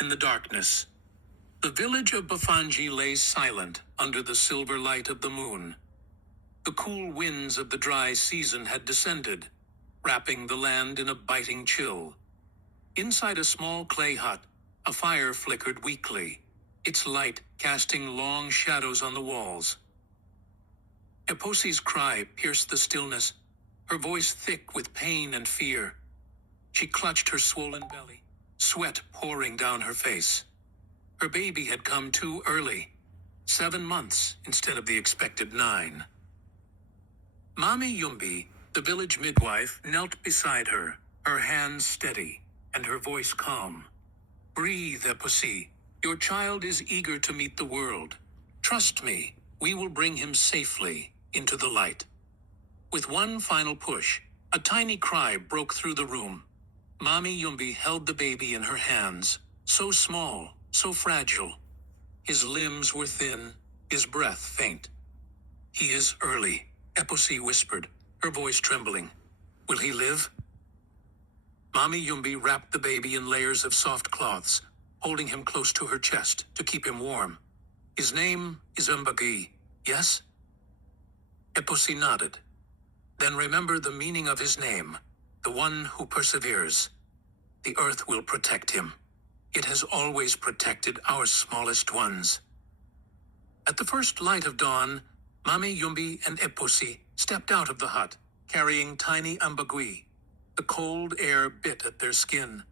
in the darkness. The village of Bafanji lay silent under the silver light of the moon. The cool winds of the dry season had descended, wrapping the land in a biting chill. Inside a small clay hut, a fire flickered weakly, its light casting long shadows on the walls. Eposi's cry pierced the stillness, her voice thick with pain and fear. She clutched her swollen belly, sweat pouring down her face. Her baby had come too early, 7 months instead of the expected 9. Mami Yumbi, the village midwife, knelt beside her, her hands steady and her voice calm. Breathe, Eposi. Your child is eager to meet the world. Trust me, we will bring him safely into the light. With one final push, a tiny cry broke through the room. Mami Yumbi held the baby in her hands, so small, so fragile. His limbs were thin, his breath faint. He is early, Eposi whispered, her voice trembling. Will he live? Mami Yumbi wrapped the baby in layers of soft cloths, holding him close to her chest to keep him warm. His name is Mbagi, yes? Eposi nodded. Then remember the meaning of his name, the one who perseveres. The earth will protect him. It has always protected our smallest ones. At the first light of dawn, Mami Yumbi and Eposi stepped out of the hut, carrying tiny Mbagui. The cold air bit at their skin,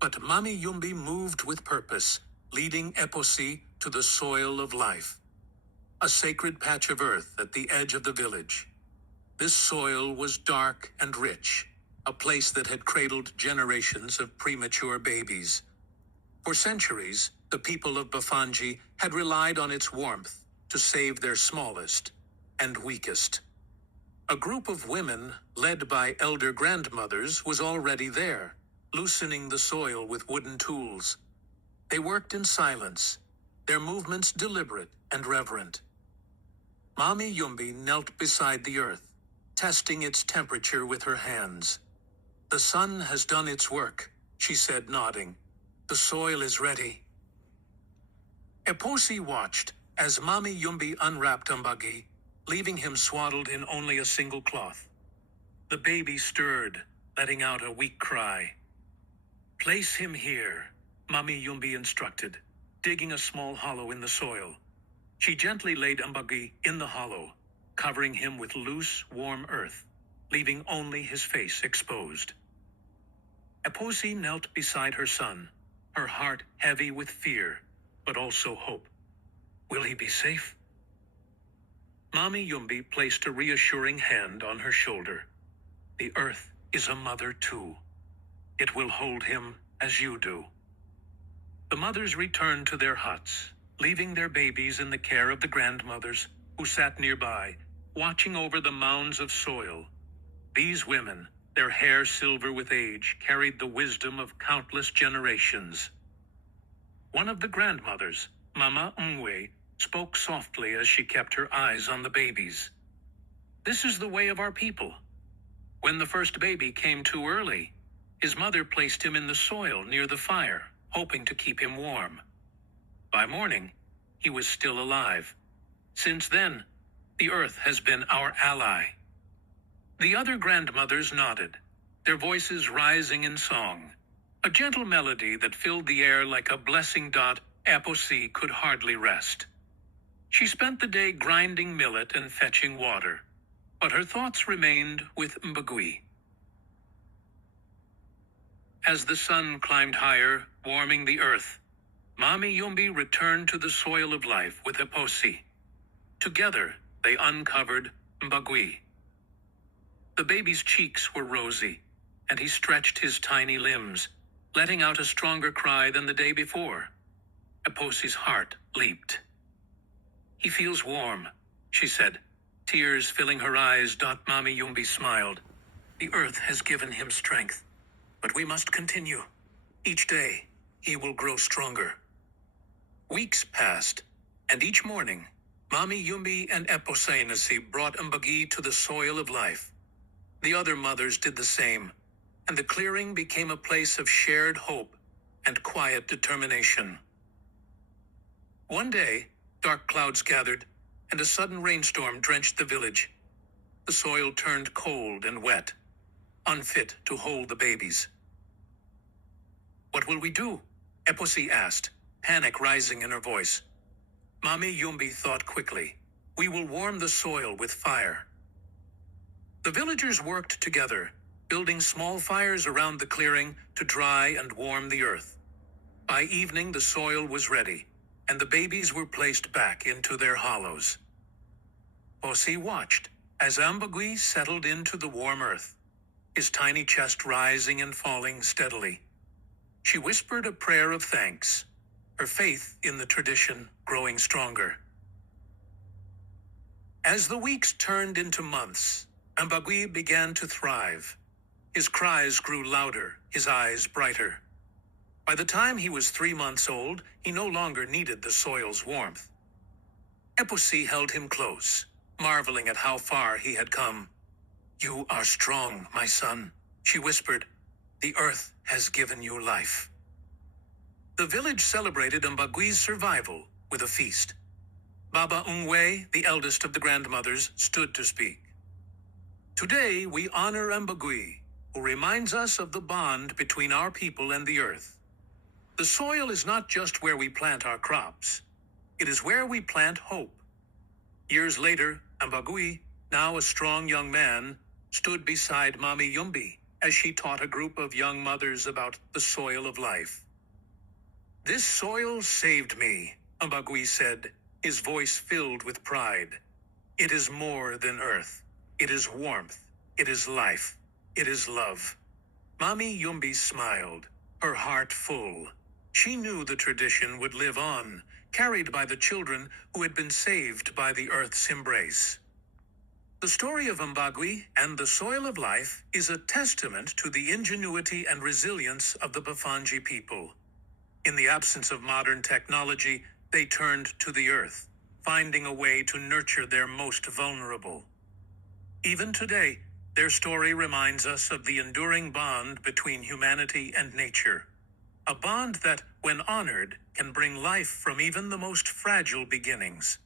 but Mami Yumbi moved with purpose, leading Eposi to the soil of life. A sacred patch of earth at the edge of the village. This soil was dark and rich, a place that had cradled generations of premature babies. For centuries, the people of Bafanji had relied on its warmth to save their smallest and weakest. A group of women, led by elder grandmothers, was already there, loosening the soil with wooden tools. They worked in silence, their movements deliberate and reverent. Mami Yumbi knelt beside the earth, testing its temperature with her hands. The sun has done its work, she said, nodding. The soil is ready. Eposi watched as Mami Yumbi unwrapped Mbagi, leaving him swaddled in only a single cloth. The baby stirred, letting out a weak cry. Place him here, Mami Yumbi instructed, digging a small hollow in the soil. She gently laid Mbagi in the hollow, covering him with loose, warm earth, leaving only his face exposed. Eposi knelt beside her son, her heart heavy with fear, but also hope. Will he be safe? Mami Yumbi placed a reassuring hand on her shoulder. The earth is a mother too. It will hold him as you do. The mothers returned to their huts, leaving their babies in the care of the grandmothers who sat nearby, watching over the mounds of soil. These women, their hair silver with age, carried the wisdom of countless generations. One of the grandmothers, Mama Ngwe, spoke softly as she kept her eyes on the babies. This is the way of our people. When the first baby came too early, his mother placed him in the soil near the fire, hoping to keep him warm. By morning, he was still alive. Since then, the earth has been our ally. The other grandmothers nodded, their voices rising in song. A gentle melody that filled the air like a blessing. Eposi could hardly rest. She spent the day grinding millet and fetching water, but her thoughts remained with Mbagui. As the sun climbed higher, warming the earth, Mami Yumbi returned to the soil of life with Eposi. Together, they uncovered Mbagui. The baby's cheeks were rosy, and he stretched his tiny limbs, letting out a stronger cry than the day before. Eposi's heart leaped. He feels warm, she said, tears filling her eyes. Mami Yumbi smiled. The earth has given him strength, but we must continue. Each day, he will grow stronger. Weeks passed, and each morning, Mami Yumbi and Eposi brought Mbagi to the soil of life. The other mothers did the same, and the clearing became a place of shared hope, and quiet determination. One day, dark clouds gathered, and a sudden rainstorm drenched the village. The soil turned cold and wet, unfit to hold the babies. "What will we do?" Eposi asked, panic rising in her voice. Mami Yumbi thought quickly. "We will warm the soil with fire." The villagers worked together, building small fires around the clearing to dry and warm the earth. By evening, the soil was ready, and the babies were placed back into their hollows. Posi watched as Ambagui settled into the warm earth, his tiny chest rising and falling steadily. She whispered a prayer of thanks, her faith in the tradition growing stronger. As the weeks turned into months, Ambagui began to thrive. His cries grew louder, his eyes brighter. By the time he was 3 months old, he no longer needed the soil's warmth. Eposi held him close, marveling at how far he had come. "You are strong, my son," she whispered. "The earth has given you life." The village celebrated Mbagui's survival with a feast. Baba Ungwe, the eldest of the grandmothers, stood to speak. "Today we honor Mbagui, who reminds us of the bond between our people and the earth. The soil is not just where we plant our crops. It is where we plant hope." Years later, Mbagui, now a strong young man, stood beside Mami Yumbi as she taught a group of young mothers about the soil of life. "This soil saved me," Mbagui said, his voice filled with pride. "It is more than earth. It is warmth. It is life. It is love." Mami Yumbi smiled, her heart full. She knew the tradition would live on, carried by the children who had been saved by the earth's embrace. The story of Mbagui and the soil of life is a testament to the ingenuity and resilience of the Bafanji people. In the absence of modern technology, they turned to the earth, finding a way to nurture their most vulnerable. Even today, their story reminds us of the enduring bond between humanity and nature. A bond that, when honored, can bring life from even the most fragile beginnings.